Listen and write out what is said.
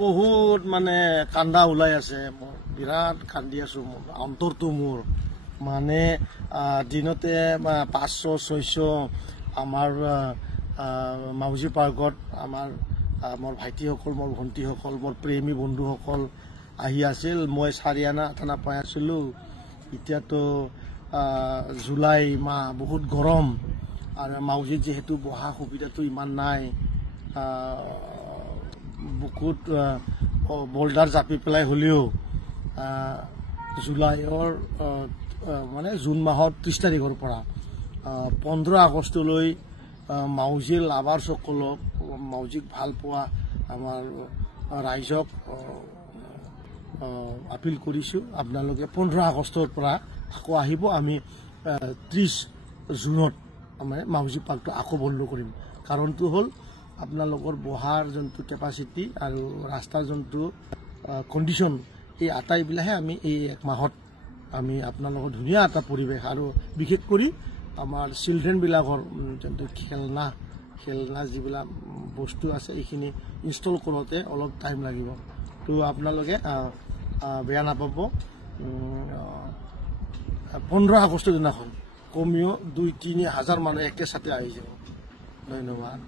বহুত মানে কান্দা ওলাই আছে মোৰ বিৰাট কান্দি আছো মোৰ অন্তৰটো মোৰ মানে দিনতে 500-600 আমাৰ মাউজি পাৰ্কত আমাৰ মোৰ ভাইটিসকল মোৰ ভণ্টিসকল মোৰ প্ৰেমী বন্ধুসকল আহি আছিল মই চাৰিয়ানা থানা পাই আছিলোঁ এতিয়াতো জুলাই মাহ বহুত গৰম আৰু মাউজিত যেহেতু বহা সুবিধাটো ইমান নাই বুকুত বোল্ডাৰ জাপি পেলাই হ'লেও জুলাইৰ মানে জুন মাহৰ 30 তাৰিখৰ পৰা 15 আগষ্টলৈ মাউজিৰ লাভাৰসকলক মাউজিক ভাল পোৱা আমাৰ ৰাইজক আপিল কৰিছোঁ আপোনালোকে 15 আগষ্টৰ পৰা আকৌ আহিব আমি 30 জুনত মানে মাউজি পাৰ্কটো আকৌ বন্ধ কৰিম কাৰণটো হ'ল আপোনালোকৰ বহাৰ যোনটো কেপাচিটি আৰু ৰাস্তাৰ যোনটো কণ্ডিশ্যন এই আটাইবিলাহে আমি এই এক মাহত আমি আপোনালোকৰ ধুনীয়া এটা পৰিৱেশ আৰু বিশেষ কৰি আমাৰ চিলড্ৰেনবিলাকৰ যোনটো খেলনা যিবিলাক বস্তু আছে এইখিনি ইনষ্টল কৰোঁতে অলপ টাইম লাগিব তো আপোনালোকে বেয়া নাপাব 15 আগষ্টৰ দিনাখন কমেও 2-3 হাজাৰ মানুহ একেচাতে আহি যাব ধন্যবাদ।